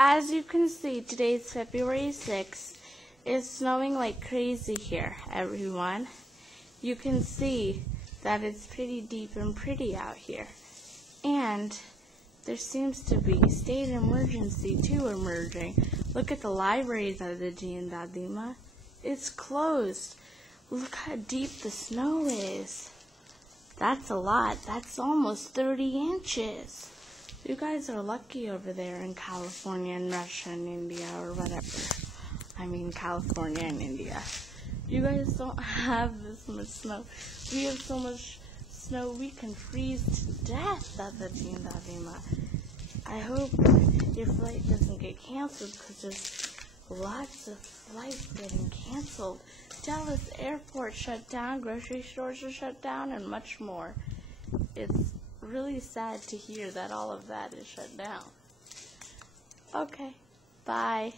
as you can see, today's February 6th. It's snowing like crazy here, everyone. You can see that it's pretty deep and pretty out here. And there seems to be a state emergency too emerging. Look at the libraries of the Tienda Lima. It's closed. Look how deep the snow is. That's a lot. That's almost 30 inches. You guys are lucky over there in California and Russia and India or whatever. I mean California and India. You guys don't have this much snow. We have so much snow we can freeze to death at the Tienda Lima. I hope your flight doesn't get canceled because there's lots of flights getting canceled. Dallas airport shut down, grocery stores are shut down, and much more. It's really sad to hear that all of that is shut down. Okay, bye.